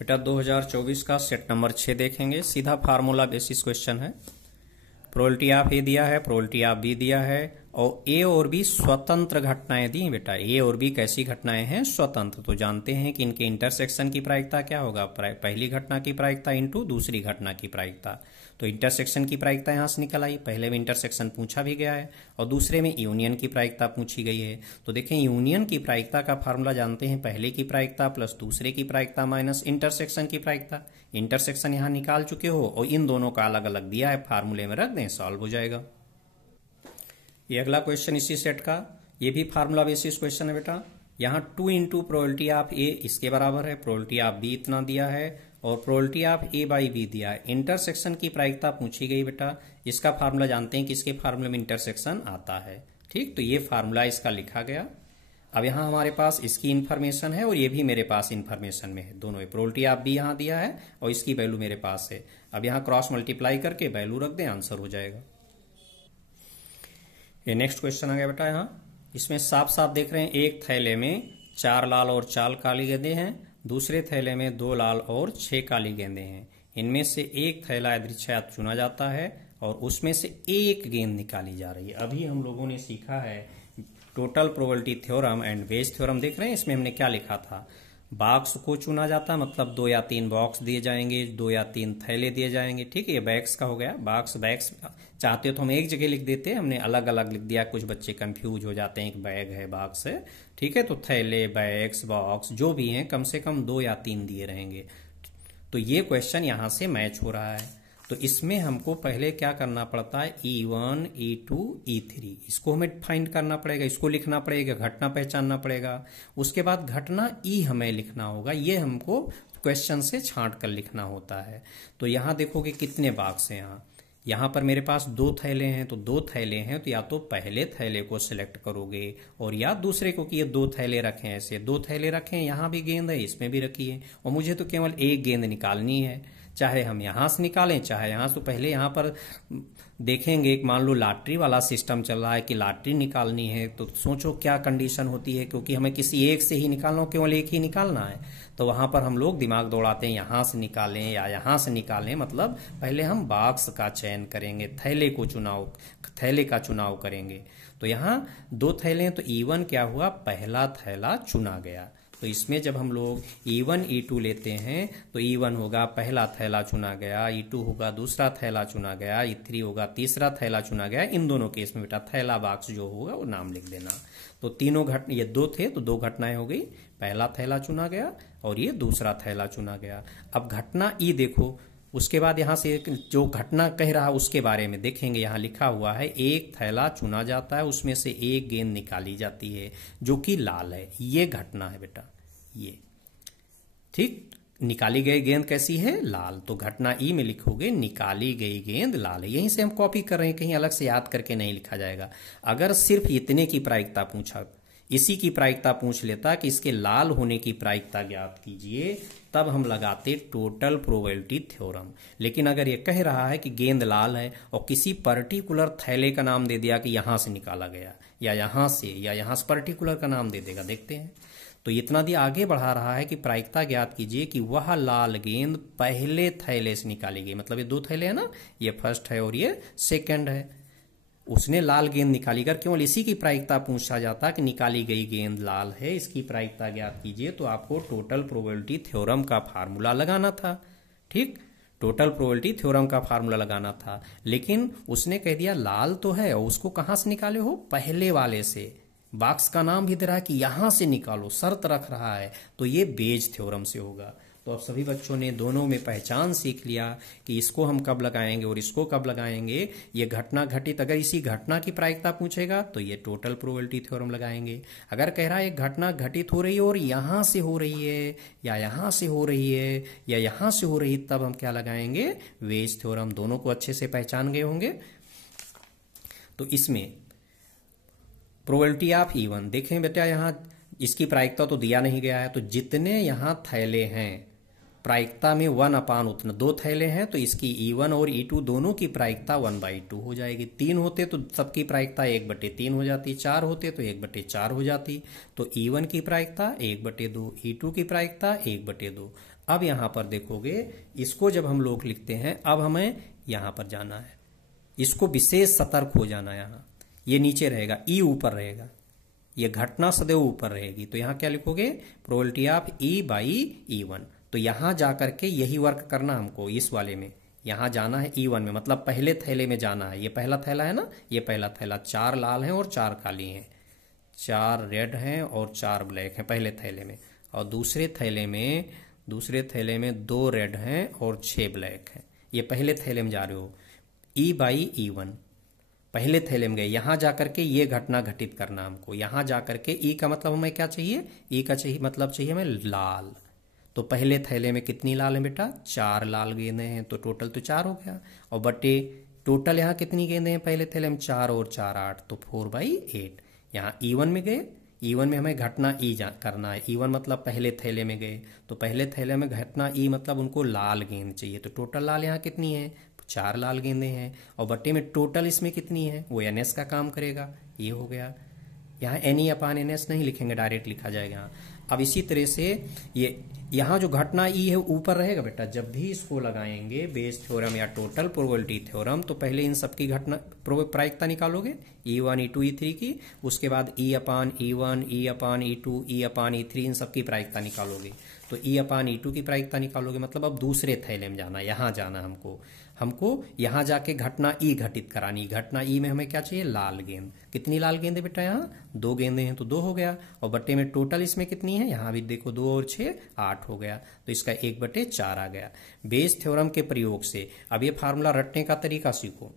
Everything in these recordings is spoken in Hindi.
बेटा 2024 का सेट नंबर 6 देखेंगे। सीधा फार्मूला बेसिस क्वेश्चन है। प्रोबेबिलिटी ऑफ ए दिया है, प्रोबेबिलिटी ऑफ बी दिया है और ए और बी स्वतंत्र घटनाएं दी। बेटा ए और बी कैसी घटनाएं हैं? स्वतंत्र। तो जानते हैं कि इनके इंटरसेक्शन की प्रायिकता क्या होगा? पहली घटना की प्रायिकता इंटू दूसरी घटना की प्रायिकता। तो इंटरसेक्शन की प्रायिकता यहां से निकल आई। पहले में इंटरसेक्शन पूछा भी गया है और दूसरे में यूनियन की प्रायिकता पूछी गई है। तो देखें यूनियन की प्रायिकता का फार्मूला जानते हैं, पहले की प्रायिकता प्लस दूसरे की प्रायिकता माइनस इंटरसेक्शन की प्रायिकता। इंटरसेक्शन यहां निकाल चुके हो और इन दोनों का अलग अलग दिया है, फार्मूले में रख दें, सॉल्व हो जाएगा। ये अगला क्वेश्चन इसी सेट का, ये भी फार्मूला बेसिस क्वेश्चन है बेटा। यहाँ 2 इंटू प्रोबेबिलिटी ऑफ ए इसके बराबर है, प्रोबेबिलिटी ऑफ बी इतना दिया है और probability of A by B दिया है। इंटरसेक्शन की प्रायिकता पूछी गई बेटा। इसका फार्मूला जानते हैं कि इसके फार्मूले में इंटरसेक्शन आता है। ठीक, तो ये फार्मूला इसका लिखा गया। अब यहाँ हमारे पास इसकी इन्फॉर्मेशन है और ये भी मेरे पास इन्फॉर्मेशन में है, दोनों। प्रोबेबिलिटी ऑफ बी यहाँ दिया है और इसकी वैल्यू मेरे पास है। अब यहाँ क्रॉस मल्टीप्लाई करके वैल्यू रख दें, आंसर हो जाएगा। ये नेक्स्ट क्वेश्चन आ गया बेटा। यहाँ इसमें साफ साफ देख रहे हैं, एक थैले में 4 लाल और 4 काली गेंदें हैं, दूसरे थैले में 2 लाल और 6 काली गेंदें हैं। इनमें से एक थैला यादृच्छिक चुना जाता है और उसमें से एक गेंद निकाली जा रही है। अभी हम लोगों ने सीखा है total probability theorem and Bayes theorem. देख रहे हैं इसमें हमने क्या लिखा था? बॉक्स को चुना जाता, मतलब 2 या 3 बॉक्स दिए जाएंगे, 2 या 3 थैले दिए जाएंगे। ठीक है, ये बैग्स का हो गया। बॉक्स बैग्स चाहते हो तो हम एक जगह लिख देते हैं, हमने अलग अलग लिख दिया, कुछ बच्चे कंफ्यूज हो जाते हैं कि बैग है बॉक्स है। ठीक है, तो थैले बैग्स बॉक्स जो भी हैं कम से कम 2 या 3 दिए रहेंगे। तो ये क्वेश्चन यहां से मैच हो रहा है। तो इसमें हमको पहले क्या करना पड़ता है? E1 E2 E3 इसको हमें फाइंड करना पड़ेगा, इसको लिखना पड़ेगा, घटना पहचानना पड़ेगा। उसके बाद घटना E हमें लिखना होगा, ये हमको क्वेश्चन से छांट कर लिखना होता है। तो यहां देखोगे कितने बॉक्स हैं। यहां पर मेरे पास 2 थैले हैं, तो 2 थैले हैं तो या तो पहले थैले को सिलेक्ट करोगे और या दूसरे को कि ये 2 थैले रखें, ऐसे 2 थैले रखें। यहां भी गेंद है, इसमें भी रखी है और मुझे तो केवल एक गेंद निकालनी है, चाहे हम यहां से निकालें चाहे यहां से। तो पहले यहां पर देखेंगे कि मान लो लॉटरी वाला सिस्टम चल रहा है कि लॉटरी निकालनी है, तो सोचो क्या कंडीशन होती है, क्योंकि हमें किसी एक से ही निकालना हो, केवल एक ही निकालना है। तो वहां पर हम लोग दिमाग दौड़ाते हैं, यहां से निकालें या यहां से निकालें। मतलब पहले हम बॉक्स का चयन करेंगे, थैले का चुनाव करेंगे। तो यहाँ 2 थैले हैं तो E1 क्या हुआ? पहला थैला चुना गया। तो इसमें जब हम लोग E1 E2 लेते हैं तो E1 होगा पहला थैला चुना गया, E2 होगा दूसरा थैला चुना गया, E3 होगा तीसरा थैला चुना गया। इन दोनों केस में बेटा थैला बॉक्स जो होगा वो नाम लिख देना। तो तीनों ये 2 थे तो 2 घटनाएं हो गई, पहला थैला चुना गया और ये दूसरा थैला चुना गया। अब घटना E देखो, उसके बाद यहां से जो घटना कह रहा है उसके बारे में देखेंगे। यहां लिखा हुआ है एक थैला चुना जाता है, उसमें से एक गेंद निकाली जाती है जो कि लाल है। ये घटना है बेटा, ये ठीक। निकाली गई गेंद कैसी है? लाल। तो घटना ई में लिखोगे निकाली गई गेंद लाल है। यहीं से हम कॉपी कर रहे हैं, कहीं अलग से याद करके नहीं लिखा जाएगा। अगर सिर्फ इतने की प्रायिकता पूछा, इसी की प्रायिकता पूछ लेता कि इसके लाल होने की प्रायिकता ज्ञात कीजिए, तब हम लगाते टोटल प्रोबेबिलिटी थ्योरम। लेकिन अगर ये कह रहा है कि गेंद लाल है और किसी पर्टिकुलर थैले का नाम दे दिया कि यहां से निकाला गया या यहां से पर्टिकुलर का नाम दे देगा, देखते हैं। तो इतना दिया, आगे बढ़ा रहा है कि प्रायिकता ज्ञात कीजिए कि वह लाल गेंद पहले थैले से निकाली गई। मतलब ये 2 थैले है ना, ये फर्स्ट है और ये सेकंड है। उसने लाल गेंद निकाली, कर केवल इसी की प्रायिकता पूछा जाता कि निकाली गई गेंद लाल है, इसकी प्रायिकता ज्ञात कीजिए, तो आपको टोटल प्रोबेबिलिटी थ्योरम का फार्मूला लगाना था। ठीक, टोटल प्रोबेबिलिटी थ्योरम का फार्मूला लगाना था। लेकिन उसने कह दिया लाल तो है और उसको कहां से निकाले हो? पहले वाले से। बॉक्स का नाम भी दे रहा है कि यहां से निकालो, शर्त रख रहा है, तो ये बेज थ्योरम से होगा। तो अब सभी बच्चों ने दोनों में पहचान सीख लिया कि इसको हम कब लगाएंगे और इसको कब लगाएंगे। ये घटना घटित, अगर इसी घटना की प्रायिकता पूछेगा तो ये टोटल प्रोबेबिलिटी थ्योरम लगाएंगे। अगर कह रहा है एक घटना घटित हो रही है और यहां से हो रही है या यहां से हो रही है या यहां से हो रही है, तब हम क्या लगाएंगे? Bayes theorem. दोनों को अच्छे से पहचान गए होंगे। तो इसमें प्रोबेबिलिटी ऑफ E1 देखें बेटा, यहां इसकी प्रायिकता तो दिया नहीं गया है, तो जितने यहां थैले हैं प्रायिकता में 1 उतना 2 थैले हैं तो इसकी E1 और E2 दोनों की प्रायिकता 1/2 हो जाएगी। 3 होते तो सबकी प्रायिकता 1/3 हो जाती, 4 होते तो 1/4 हो जाती। तो E1 की प्रायिकता 1/2, E2 की प्रायिकता 1/2। अब यहां पर देखोगे, इसको जब हम लोग लिखते हैं, अब हमें यहां पर जाना है, इसको विशेष सतर्क हो जाना है। यहां ये नीचे रहेगा, E ऊपर रहेगा, ये घटना सदैव ऊपर रहेगी। तो यहां क्या लिखोगे, प्रोबेबिलिटी ऑफ E/E1। तो यहां जाकर के यही वर्क करना हमको, इस वाले में यहां जाना है E1 में, मतलब पहले थैले में जाना है। ये पहला थैला है ना, ये पहला थैला, 4 लाल हैं और 4 काली हैं, 4 रेड हैं और 4 ब्लैक हैं पहले थैले में। और दूसरे थैले में 2 रेड हैं और 6 ब्लैक हैं। ये पहले थैले में जा रहे हो, E/E1 पहले थैले में गए। यहां जाकर के ये घटना घटित करना हमको, यहां जाकर के E का मतलब हमें क्या चाहिए, E का मतलब चाहिए हमें लाल। तो पहले थैले में कितनी लाल है बेटा, 4 लाल गेंदे हैं, तो टोटल तो 4 हो गया। और बटे टोटल यहाँ कितनी गेंदे हैं पहले थैले में, 4 और 4 8, तो 4/8। यहाँ E1 में गए, E1 में हमें घटना E करना है। E1 मतलब पहले थैले में गए, तो पहले थैले में घटना E मतलब उनको लाल गेंद चाहिए। तो टोटल लाल यहाँ कितनी है, 4 लाल गेंदे हैं। और बट्टे में टोटल इसमें कितनी है, वो NS का काम करेगा। ये हो गया, यहाँ NE/NS नहीं लिखेंगे, डायरेक्ट लिखा जाएगा यहाँ। अब इसी तरह से ये यहाँ जो घटना E है ऊपर रहेगा बेटा। जब भी इसको लगाएंगे बेस थ्योरम या टोटल प्रोबेबिलिटी थ्योरम, तो पहले इन सबकी घटना प्रायिकता निकालोगे, E1 E2 E3 की, उसके बाद E/E1 E/E2 E/E3 इन सबकी प्रायिकता निकालोगे। तो E/E2 की प्रायिकता निकालोगे, मतलब अब दूसरे थैले में जाना, यहाँ जाना हमको यहां जाके घटना E घटित करानी। घटना E में हमें क्या चाहिए, लाल गेंद। कितनी लाल गेंदे बेटा, यहाँ 2 गेंदे हैं तो 2 हो गया। और बट्टे में टोटल इसमें कितनी है, यहाँ भी देखो 2 और 6 8 हो गया। तो इसका 1/4 आ गया। बेस थ्योरम के प्रयोग से अब ये फार्मूला रटने का तरीका सीखो।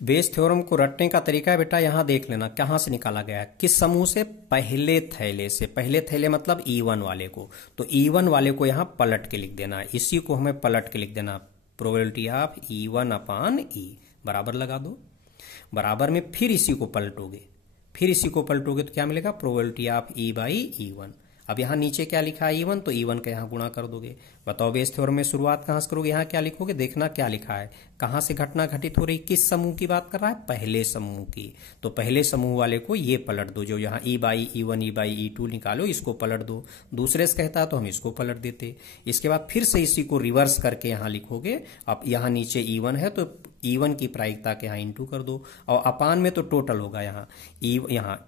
बेस थ्योरम को रटने का तरीका है बेटा, यहां देख लेना कहां से निकाला गया है, किस समूह से, पहले थैले से। पहले थैले मतलब E1 वाले को। तो E1 वाले को यहां पलट के लिख देना है, इसी को हमें पलट के लिख देना। प्रोबेबिलिटी ऑफ E1/E बराबर लगा दो, बराबर में फिर इसी को पलटोगे, तो क्या मिलेगा, प्रोबेबिलिटी ऑफ E/E1। अब यहाँ नीचे क्या लिखा है, E1, तो E1 का यहाँ गुणा कर दोगे। बताओ बेस थ्योरम में शुरुआत कहां से करोगे, यहाँ क्या लिखोगे, देखना क्या लिखा है, कहां से घटना घटित हो रही, किस समूह की बात कर रहा है, पहले समूह की। तो पहले समूह वाले को ये पलट दो, जो यहाँ E/E1 E/E2 निकालो, इसको पलट दो। दूसरे से कहता है तो हम इसको पलट देते। इसके बाद फिर से इसी को रिवर्स करके यहाँ लिखोगे। अब यहाँ नीचे E1 है तो E1 की प्रायिकता के यहाँ इंटू कर दो, और अपान में तो टोटल होगा, यहाँ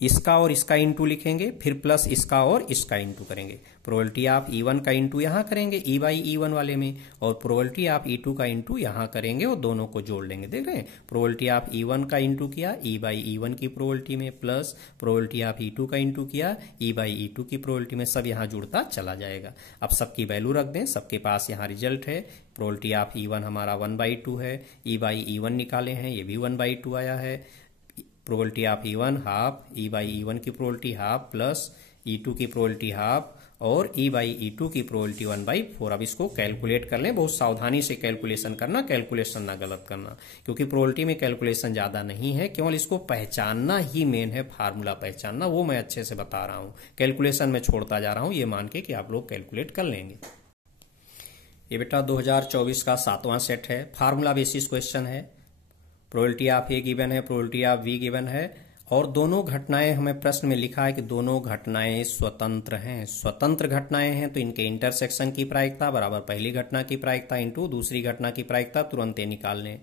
इसका और इसका इंटू लिखेंगे, फिर प्लस इसका और इसका इंटू करेंगे। प्रोबेबिलिटी ऑफ E1 का इंटू यहां करेंगे E/E1 वाले में, और प्रोबेबिलिटी ऑफ E2 का इंटू यहां करेंगे और दोनों को जोड़ लेंगे। देख रहे हैं, प्रोबेबिलिटी ऑफ E1 का इंटू किया E/E1 की प्रोबेबिलिटी में, प्लस प्रोबेबिलिटी ऑफ E2 का इंटू किया E/E2 की प्रोबेबिलिटी में, सब यहां जुड़ता चला जाएगा। अब सबकी वैल्यू रख दें, सबके पास यहाँ रिजल्ट है। प्रोबेबिलिटी ऑफ E1 हमारा 1/2 है, E/E1 निकाले हैं, ये भी 1/2 आया है। Probability of E1 half, E/E1 की प्रोबेबिलिटी हाफ, प्लस E2 की प्रोबेबिलिटी हाफ, और E/E2 की प्रोबेबिलिटी 1/4। अब इसको कैलकुलेट कर लें, बहुत सावधानी से कैलकुलेशन करना, कैलकुलेशन ना गलत करना, क्योंकि प्रोबेबिलिटी में कैलकुलेशन ज्यादा नहीं है, केवल इसको पहचानना ही मेन है, फार्मूला पहचानना, वो मैं अच्छे से बता रहा हूं। कैलकुलेशन में छोड़ता जा रहा हूं, ये मान के कि आप लोग कैलकुलेट कर लेंगे। ये बेटा 2024 का 7वां सेट है, फार्मूला बेसिस क्वेश्चन है। प्रोबेबिलिटी ऑफ ए गिवन है, प्रोबेबिलिटी ऑफ बी गिवन है, और दोनों घटनाएं हमें प्रश्न में लिखा है कि दोनों घटनाएं स्वतंत्र हैं। स्वतंत्र घटनाएं हैं तो इनके इंटरसेक्शन की प्रायिकता बराबर पहली घटना की प्रायिकता इंटू दूसरी घटना की प्रायिकता, तुरंत निकाल लें।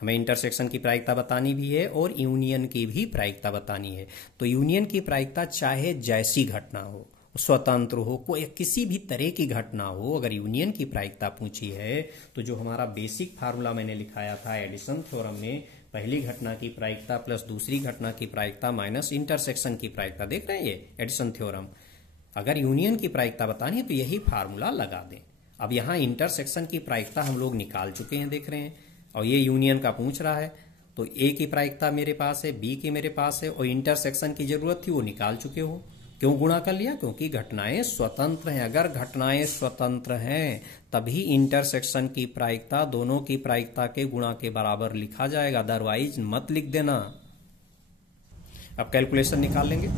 हमें इंटरसेक्शन की प्रायिकता बतानी भी है और यूनियन की भी प्रायिकता बतानी है। तो यूनियन की प्रायिकता चाहे जैसी घटना हो, स्वतंत्र हो, कोई किसी भी तरह की घटना हो, अगर यूनियन की प्रायिकता पूछी है तो जो हमारा बेसिक फार्मूला मैंने लिखाया था एडिशन थ्योरम में, पहली घटना की प्रायिकता प्लस दूसरी घटना की प्रायिकता माइनस इंटरसेक्शन की प्रायिकता, देख रहे हैं ये एडिशन थ्योरम। अगर यूनियन की प्रायिकता बतानी है तो यही फार्मूला लगा दें। अब यहाँ इंटरसेक्शन की प्रायिकता हम लोग निकाल चुके हैं, देख रहे हैं, और ये यूनियन का पूछ रहा है। तो ए की प्रायिकता मेरे पास है, बी की मेरे पास है, और इंटरसेक्शन की जरूरत थी वो निकाल चुके हो। क्यों गुणा कर लिया, क्योंकि घटनाएं स्वतंत्र हैं। अगर घटनाएं स्वतंत्र हैं तभी इंटरसेक्शन की प्रायिकता दोनों की प्रायिकता के गुणा के बराबर लिखा जाएगा, अदरवाइज मत लिख देना। अब कैलकुलेशन निकाल लेंगे।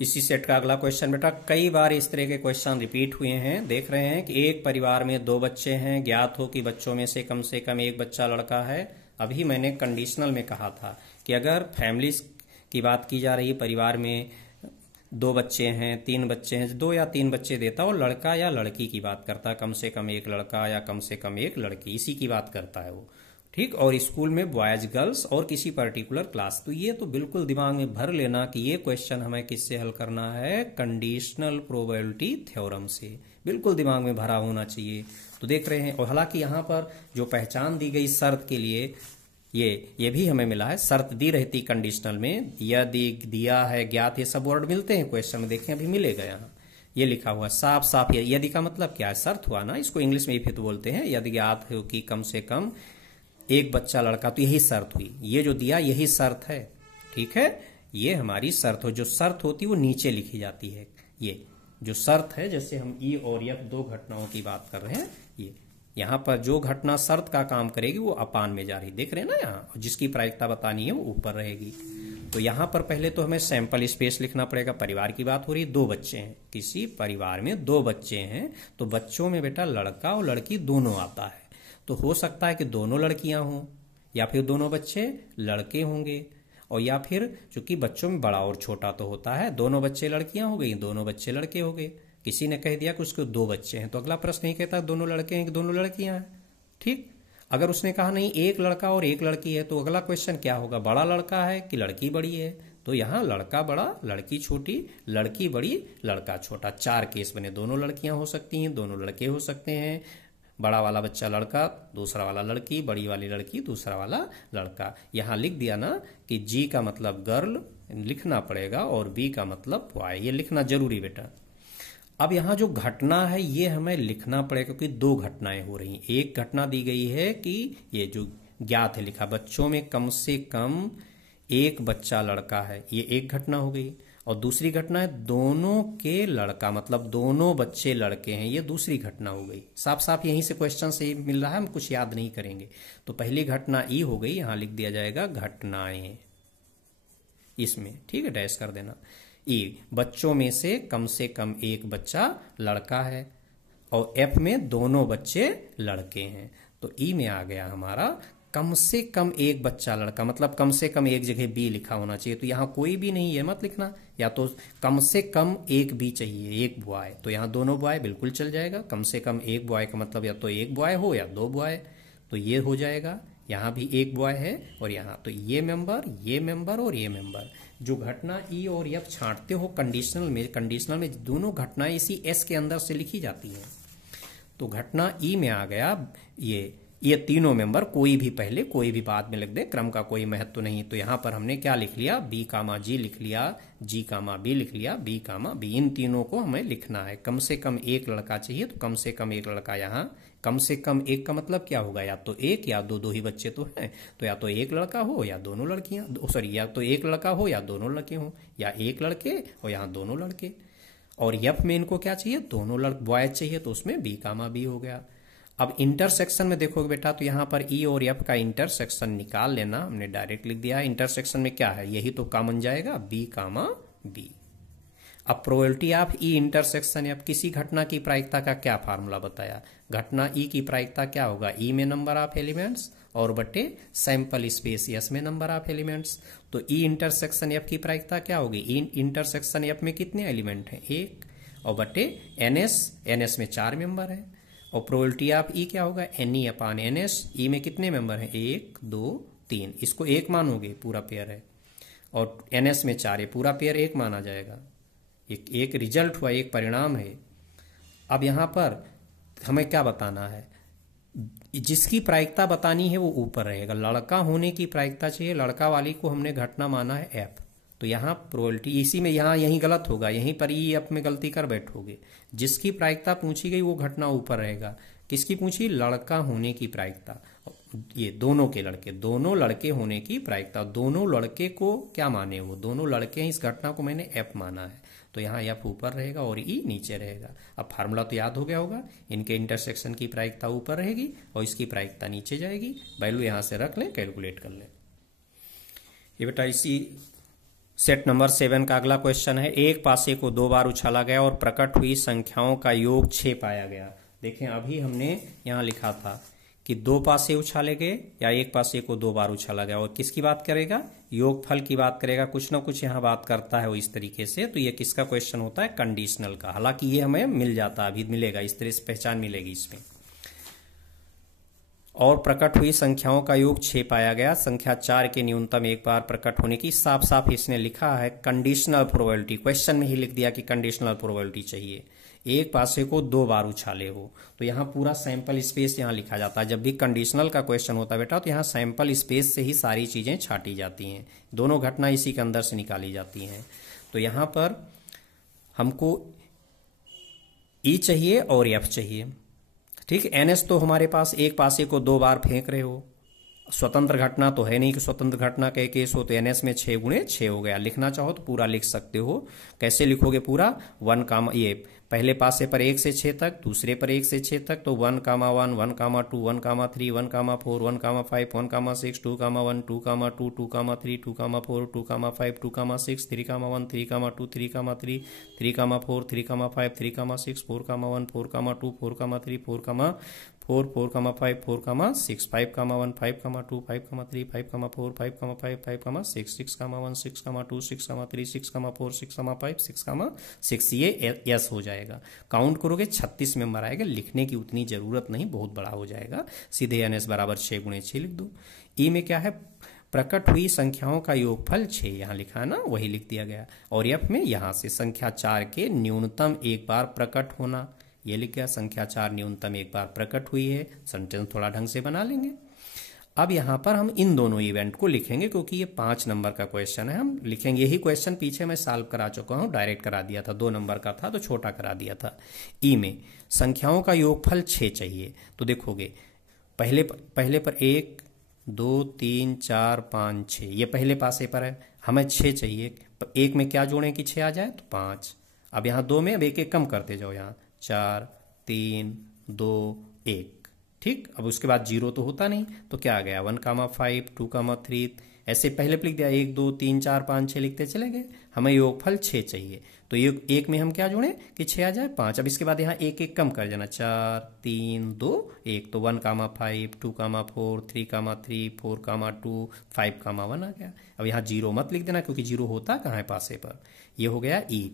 इसी सेट का अगला क्वेश्चन बेटा, कई बार इस तरह के क्वेश्चन रिपीट हुए हैं। देख रहे हैं कि एक परिवार में 2 बच्चे हैं, ज्ञात हो कि बच्चों में से कम एक बच्चा लड़का है। अभी मैंने कंडीशनल में कहा था कि अगर फैमिलीज की बात की जा रही है, परिवार में 2 बच्चे हैं, 3 बच्चे हैं, 2 या 3 बच्चे देता और लड़का या लड़की की बात करता है, कम से कम एक लड़का या कम से कम एक लड़की, इसी की बात करता है वो, ठीक। और स्कूल में बॉयज गर्ल्स और किसी पर्टिकुलर क्लास। तो ये तो बिल्कुल दिमाग में भर लेना कि ये क्वेश्चन हमें किससे हल करना है, कंडीशनल प्रोबेबिलिटी थ्योरम से, बिल्कुल दिमाग में भरा होना चाहिए। तो देख रहे हैं, और हालांकि यहाँ पर जो पहचान दी गई शर्त के लिए ये भी हमें मिला है, शर्त दी रहती कंडीशनल में, यदि, दिया है, ज्ञात, ये सब वर्ड मिलते हैं क्वेश्चन में, देखें अभी मिलेगा यहाँ, ये लिखा हुआ साफ साफ। यदि का मतलब क्या है, शर्त हुआ ना, इसको इंग्लिश में भी तो बोलते हैं, यदि ज्ञात हो कि कम से कम एक बच्चा लड़का, तो यही शर्त हुई, ये जो दिया यही शर्त है, ठीक है, ये हमारी शर्त हो। जो शर्त होती है वो नीचे लिखी जाती है, ये जो शर्त है, जैसे हम ई और एफ 2 घटनाओं की बात कर रहे हैं, ये यहां पर जो घटना शर्त का काम करेगी वो अपान में जा रही, देख रहे हैं ना यहाँ, जिसकी प्रायिकता बतानी है वो ऊपर रहेगी। तो यहां पर पहले तो हमें सैंपल स्पेस लिखना पड़ेगा। परिवार की बात हो रही है, 2 बच्चे हैं, किसी परिवार में 2 बच्चे हैं, तो बच्चों में बेटा लड़का और लड़की दोनों आता है। तो हो सकता है कि दोनों लड़कियां हों, या फिर दोनों बच्चे लड़के होंगे, और या फिर चूंकि बच्चों में बड़ा और छोटा तो होता है, दोनों बच्चे लड़कियां हो गई, दोनों बच्चे लड़के हो गए। किसी ने कह दिया कि उसके 2 बच्चे हैं, तो अगला प्रश्न ही कहता है दोनों लड़के हैं कि दोनों लड़कियां हैं, ठीक। अगर उसने कहा नहीं एक लड़का और एक लड़की है, तो अगला क्वेश्चन क्या होगा, बड़ा लड़का है कि लड़की बड़ी है। तो यहाँ लड़का बड़ा, लड़की छोटी, लड़की बड़ी, लड़का छोटा, 4 केस बने। दोनों लड़कियां हो सकती हैं, दोनों लड़के हो सकते हैं, बड़ा वाला बच्चा लड़का, दूसरा वाला लड़की, बड़ी वाली लड़की, दूसरा वाला लड़का। यहाँ लिख दिया ना कि जी का मतलब गर्ल लिखना पड़ेगा और बी का मतलब बॉय, ये लिखना जरूरी बेटा। अब यहाँ जो घटना है ये हमें लिखना पड़ेगा, क्योंकि 2 घटनाएं हो रही हैं। एक घटना दी गई है कि ये जो ज्ञात है लिखा, बच्चों में कम से कम एक बच्चा लड़का है, ये एक घटना हो गई। और दूसरी घटना है दोनों के लड़का, मतलब दोनों बच्चे लड़के हैं, ये दूसरी घटना हो गई। साफ साफ यहीं से क्वेश्चन से मिल रहा है, हम कुछ याद नहीं करेंगे। तो पहली घटना ई हो गई, यहां लिख दिया जाएगा घटनाएं इसमें, ठीक है, डैश कर देना। ई, बच्चों में से कम एक बच्चा लड़का है, और एफ में दोनों बच्चे लड़के हैं। तो ई में आ गया हमारा कम से कम एक बच्चा लड़का, मतलब कम से कम एक जगह बी लिखा होना चाहिए। तो यहाँ कोई भी नहीं है, मत लिखना, या तो कम से कम एक बी चाहिए, एक बॉय, तो यहाँ दोनों बॉय बिल्कुल चल जाएगा। कम से कम एक बॉय का मतलब या तो एक बॉय हो या 2 बॉय, तो ये हो जाएगा। यहाँ भी एक बॉय है, और यहाँ तो ये मेंबर और ये मेंबर। जो घटना ई और एफ छांटते हो कंडीशनल में दोनों घटनाएं इसी एस के अंदर से लिखी जाती हैं। तो घटना ई में आ गया ये तीनों मेंबर, कोई भी पहले कोई भी बाद में लिख दे, क्रम का कोई महत्व तो नहीं। तो यहां पर हमने क्या लिख लिया, बी कामा जी लिख लिया, जी कामा बी लिख लिया, बी कामा बी, इन तीनों को हमें लिखना है। कम से कम एक लड़का चाहिए, तो कम से कम एक लड़का, यहाँ कम से कम एक का मतलब क्या होगा, या तो एक या दो ही बच्चे तो हैं, तो या तो एक लड़का हो या दोनों लड़कियां, सॉरी, या तो एक लड़का हो या दोनों लड़के हों, या एक लड़के और यहाँ दोनों लड़के। और एफ में इनको क्या चाहिए, दोनों बॉय चाहिए, तो उसमें बी कामा बी हो गया। अब इंटरसेक्शन में देखोगे बेटा, तो यहां पर ई और एफ का इंटरसेक्शन निकाल लेना, हमने डायरेक्ट लिख दिया है। इंटरसेक्शन में क्या है, यही तो कॉमन जाएगा, बी कामा बी। अब probability of E intersection F, किसी घटना की प्रायिकता का क्या फार्मूला बताया, घटना ई की प्रायिकता क्या होगा, ई में नंबर ऑफ एलिमेंट्स और बटे सैंपल स्पेस एस में नंबर ऑफ एलिमेंट्स। तो ई इंटरसेक्शन एफ की प्रायिकता क्या होगी, ई इंटरसेक्शन एफ में कितने एलिमेंट हैं, 1, और बटे एनएस में 4 मेंबर है। और प्रोबेबिलिटी ऑफ ई क्या होगा, एन ई अपान एन एस, ई में कितने मेंबर हैं, 1 2 3, इसको 1 मानोगे, पूरा पेयर है, और एनएस में 4 है, पूरा पेयर 1 माना जाएगा। एक रिजल्ट हुआ, एक परिणाम है। अब यहां पर हमें क्या बताना है, जिसकी प्रायिकता बतानी है वो ऊपर रहेगा। लड़का होने की प्रायिकता चाहिए, लड़का वाली को हमने घटना माना है एफ, तो यहाँ प्रोबेबिलिटी इसी में, यहाँ यहीं गलत होगा, यहीं पर ई एफ में गलती कर बैठोगे। जिसकी प्रायिकता पूछी गई वो घटना ऊपर रहेगा। किसकी पूछी, लड़का होने की प्रायिकता, ये दोनों के लड़के, दोनों लड़के होने की प्रायिकता, दोनों लड़के को क्या माने, वो दोनों लड़के हैं, इस घटना को मैंने एफ माना है, तो यहाँ एफ ऊपर रहेगा और ई नीचे रहेगा। अब फार्मूला तो याद हो गया होगा, इनके इंटरसेक्शन की प्रायिकता ऊपर रहेगी और इसकी प्रायिकता नीचे जाएगी। वैल्यू यहाँ से रख लें, कैलकुलेट कर लें। ये बेटा इसी सेट नंबर 7 का अगला क्वेश्चन है, एक पासे को 2 बार उछाला गया और प्रकट हुई संख्याओं का योग 6 पाया गया। देखें अभी हमने यहाँ लिखा था कि 2 पासे उछाले गए या एक पासे को 2 बार उछाला गया, और किसकी बात करेगा, योगफल की बात करेगा। कुछ ना कुछ यहाँ बात करता है वो इस तरीके से। तो ये किसका क्वेश्चन होता है, कंडीशनल का। हालांकि ये हमें मिल जाता है, अभी मिलेगा, इस तरह से पहचान मिलेगी इसमें। और प्रकट हुई संख्याओं का योग 6 पाया गया, संख्या 4 के न्यूनतम एक बार प्रकट होने की। साफ साफ इसने लिखा है कंडीशनल प्रोबेबिलिटी, क्वेश्चन में ही लिख दिया कि कंडीशनल प्रोबेबिलिटी चाहिए। एक पासे को 2 बार उछाले हो, तो यहाँ पूरा सैंपल स्पेस यहाँ लिखा जाता है। जब भी कंडीशनल का क्वेश्चन होता है बेटा, तो यहाँ सैंपल स्पेस से ही सारी चीजें छाटी जाती हैं, दोनों घटना इसी के अंदर से निकाली जाती हैं। तो यहाँ पर हमको ई चाहिए और एफ चाहिए, ठीक। एनएस तो हमारे पास एक पासे को 2 बार फेंक रहे हो, स्वतंत्र घटना तो है नहीं कि स्वतंत्र घटना के केस हो, तो एनएस में 6 गुणे 6 हो गया। लिखना चाहो तो पूरा लिख सकते हो। कैसे लिखोगे पूरा, 1 कामा, ये पहले पासे पर 1 से 6 तक, दूसरे पर 1 से 6 तक, तो 1 कामा 1, 1 कामा 2, 1 कामा 3, 1 कामा 4, 1 कामा 5, 1 कामा 6, 2 कामा 1, 2 कामा 2, 2 कामा 3, 2 कामा 4, 2 कामा 5, 2 कामा 6, 3 कामा 1, 3 कामा 2, 3 कामा 3, 3 कामा 4, 3 कामा 5, 3 कामा 6, 4 कामा 1, 4 कामा 2, 4 कामा 3, 4 कामा 4, 4 कामा 5, 4 कामा 6, 5 कामा 1, 5 कामा 2, 5 कामा 3, 5 कामा 4, 5 कामा 5, 5 कामा 6, 6 कामा 1, 6 कामा 2, 6 कामा 3, 6 कामा 4, 6 कामा 5, 6 कामा 6, ये यस हो जाएगा। काउंट करोगे 36 मेंबर आएगा, लिखने की उतनी जरूरत नहीं, बहुत बड़ा हो जाएगा। सीधे एनएस बराबर 6 गुणे 6 लिख दो। ई में क्या है, प्रकट हुई संख्याओं का योगफल 6, यहाँ लिखा है ना, वही लिख दिया गया। और एफ में यहाँ से संख्या 4 के न्यूनतम एक बार प्रकट होना, ये लिख गया। संख्या 4 न्यूनतम एक बार प्रकट हुई है, सेंटेंस थोड़ा ढंग से बना लेंगे। अब यहां पर हम इन दोनों इवेंट को लिखेंगे, क्योंकि ये 5 नंबर का क्वेश्चन है, हम लिखेंगे। यही क्वेश्चन पीछे मैं सॉल्व करा चुका हूं, डायरेक्ट करा दिया था, 2 नंबर का था तो छोटा करा दिया था। ई में संख्याओं का योगफल 6 चाहिए, तो देखोगे पहले पर 1 2 3 4 5 6, ये पहले पासे पर है, हमें 6 चाहिए। 1 में क्या जोड़ें कि 6 आ जाए, तो 5। अब यहाँ 2 में अब एक एक कम करते जाओ, यहाँ 4 3 2 1, ठीक। अब उसके बाद 0 तो होता नहीं, तो क्या आ गया, 1 कामा 5, 2 कामा 3, ऐसे पहले लिख दिया, 1 2 3 4 5 6 लिखते चले गए। हमें योगफल 6 चाहिए, तो ये 1 में हम क्या जोड़ें कि 6 आ जाए, 5। अब इसके बाद यहाँ एक एक कम कर जाना, 4 3 2 1, तो 1 कामा 5, 2 कामा 4, 3 कामा 3, 4 कामा 2, 5 कामा 1 आ गया। अब यहाँ 0 मत लिख देना, क्योंकि 0 होता कहाँ है पासे पर। ये हो गया ई।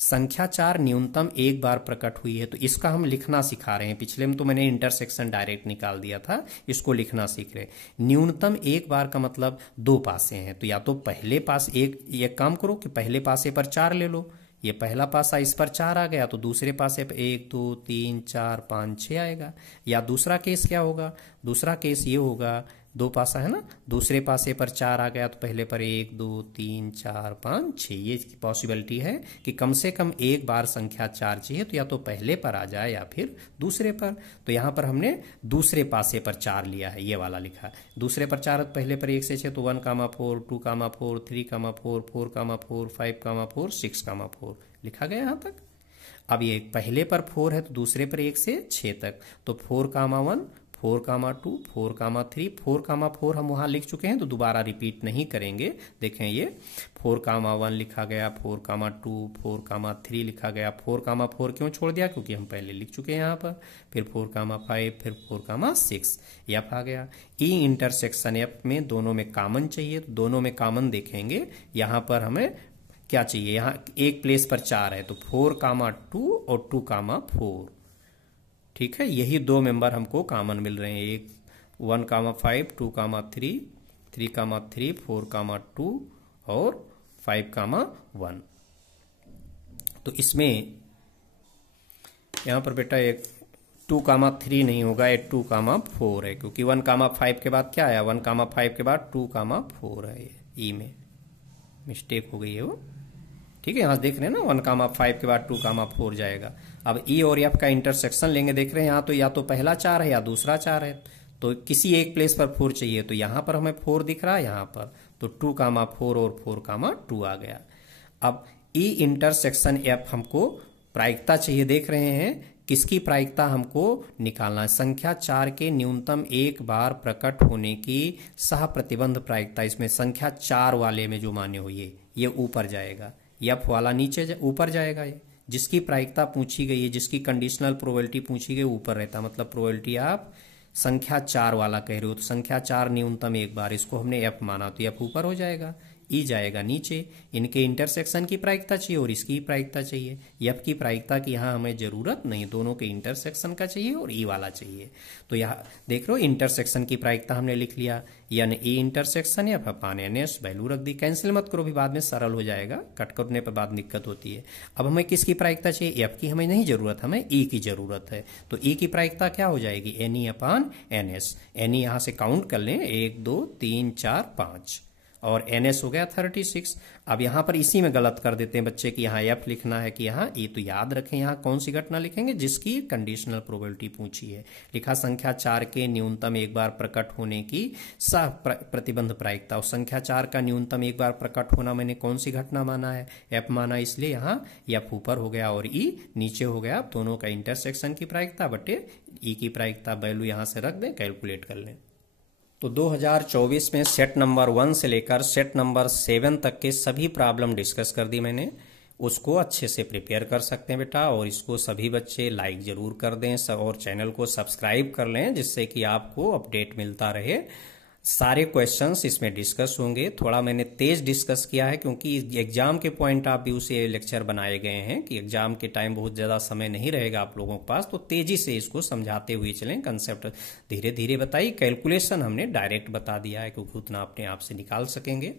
संख्या 4 न्यूनतम एक बार प्रकट हुई है, तो इसका हम लिखना सिखा रहे हैं। पिछले में तो मैंने इंटरसेक्शन डायरेक्ट निकाल दिया था, इसको लिखना सीख रहे। न्यूनतम एक बार का मतलब 2 पासे हैं, तो या तो पहले पास एक काम करो कि पहले पासे पर 4 ले लो, ये पहला पासा इस पर 4 आ गया, तो दूसरे पासे पर 1 2 3 4 5 6 आएगा। या दूसरा केस क्या होगा, दूसरा केस ये होगा, 2 पासा है ना, दूसरे पासे पर 4 आ गया, तो पहले पर 1 2 3 4 5 6, ये पॉसिबिलिटी है कि कम से कम एक बार संख्या 4 चाहिए, तो या तो पहले पर आ जाए या फिर दूसरे पर। तो यहां पर हमने दूसरे पासे पर 4 लिया है, ये वाला लिखा है। दूसरे पर 4, पहले पर 1 से 6, तो 1 कामा 4, 2 कामा 4, 3 कामा 4, 4 कामा 4, 5 कामा 4, 6 कामा 4 लिखा गया यहां तक। अब ये पहले पर 4 है, तो दूसरे पर 1 से 6 तक, तो 4 कामा 1, 4 कामा 2, 4 कामा 3, 4 कामा 4 हम वहां लिख चुके हैं, तो दोबारा रिपीट नहीं करेंगे। देखें ये 4 कामा 1 लिखा गया, 4 कामा 2, 4 कामा 3 लिखा गया। 4 कामा 4 क्यों छोड़ दिया, क्योंकि हम पहले लिख चुके हैं यहाँ पर। फिर 4 कामा 5, फिर 4 कामा 6, एफ आ गया। ई इंटरसेक्शन एफ में दोनों में कॉमन चाहिए, तो दोनों में कॉमन देखेंगे। यहाँ पर हमें क्या चाहिए, यहाँ एक प्लेस पर 4 है, तो 4 कामा 2 और 2 कामा 4, ठीक है। यही 2 मेंबर हमको कॉमन मिल रहे हैं, एक 1 कामा 5, 2 कामा 3, 3 कामा 3, 4 कामा 2 और 5 कामा 1। तो इसमें यहां पर बेटा एक 2 कामा 3 नहीं होगा, ये 2 कामा 4 है, क्योंकि 1 कामा 5 के बाद क्या आया, 1 कामा 5 के बाद 2 कामा 4 है। ई में मिस्टेक हो गई है वो, ठीक है। यहां देख रहे हैं ना, 1 कामा 5 के बाद 2 कामा 4 जाएगा। अब ई और एफ का इंटरसेक्शन लेंगे, देख रहे हैं यहाँ तो या तो पहला 4 है या दूसरा 4 है, तो किसी एक प्लेस पर 4 चाहिए, तो यहां पर हमें 4 दिख रहा है यहाँ पर, तो 2 कामा 4 और 4 कामा 2 आ गया। अब ई इंटरसेक्शन एफ हमको प्रायिकता चाहिए, देख रहे हैं किसकी प्रायिकता हमको निकालना है, संख्या 4 के न्यूनतम एक बार प्रकट होने की सह प्रतिबंध प्रायिकता। इसमें संख्या 4 वाले में जो मान्य हो, ये ऊपर जाएगा, एफ वाला नीचे ऊपर जाएगा। ये जिसकी प्रायिकता पूछी गई है, जिसकी कंडीशनल प्रोबेबिलिटी पूछी गई ऊपर रहता, मतलब प्रोबेबिलिटी आप संख्या 4 वाला कह रहे हो तो संख्या 4 न्यूनतम एक बार, इसको हमने एफ माना तो एफ ऊपर हो जाएगा, ई जाएगा नीचे। इनके इंटरसेक्शन की प्रायिकता चाहिए और इसकी प्रायिकता चाहिए। एफ की प्रायिकता की यहाँ हमें जरूरत नहीं, दोनों के इंटरसेक्शन का चाहिए और ई वाला चाहिए। तो यहाँ देख लो इंटरसेक्शन की प्रायिकता हमने लिख लिया, यानी ई इंटरसेक्शन एफ अपान एन एस, वैल्यू रख दी। कैंसिल मत करो, भी बाद में सरल हो जाएगा, कट करने पर बाद दिक्कत होती है। अब हमें किसकी प्रायिकता चाहिए? एफ की हमें नहीं जरूरत, हमें ई की जरूरत है। तो ई की प्रायिकता क्या हो जाएगी? एन ई अपान एन एस। एन ई यहाँ से काउंट कर लें, 1 2 3 4 5 और एन एस हो गया 36। अब यहाँ पर इसी में गलत कर देते हैं बच्चे कि यहाँ एफ लिखना है कि यहाँ ई। तो याद रखें यहाँ कौन सी घटना लिखेंगे? जिसकी कंडीशनल प्रोबेबिलिटी पूछी है। लिखा संख्या 4 के न्यूनतम एक बार प्रकट होने की सह प्रतिबंध प्रायिकता, और संख्या 4 का न्यूनतम एक बार प्रकट होना मैंने कौन सी घटना माना है? एफ माना, इसलिए यहाँ एफ ऊपर हो गया और ई नीचे हो गया। दोनों का इंटरसेक्शन की प्रायिकता बटे ई की प्रायिकता, वैल्यू यहाँ से रख दें, कैलकुलेट कर लें। तो 2024 में सेट नंबर 1 से लेकर सेट नंबर 7 तक के सभी प्रॉब्लम डिस्कस कर दी मैंने। उसको अच्छे से प्रिपेयर कर सकते हैं बेटा, और इसको सभी बच्चे लाइक जरूर कर दें और चैनल को सब्सक्राइब कर लें, जिससे कि आपको अपडेट मिलता रहे। सारे क्वेश्चंस इसमें डिस्कस होंगे। थोड़ा मैंने तेज डिस्कस किया है क्योंकि एग्जाम के पॉइंट ऑफ व्यू से लेक्चर बनाए गए हैं कि एग्जाम के टाइम बहुत ज़्यादा समय नहीं रहेगा आप लोगों के पास, तो तेजी से इसको समझाते हुए चलें। कंसेप्ट धीरे धीरे बताइए। कैलकुलेशन हमने डायरेक्ट बता दिया है क्योंकि उतना अपने आप से निकाल सकेंगे।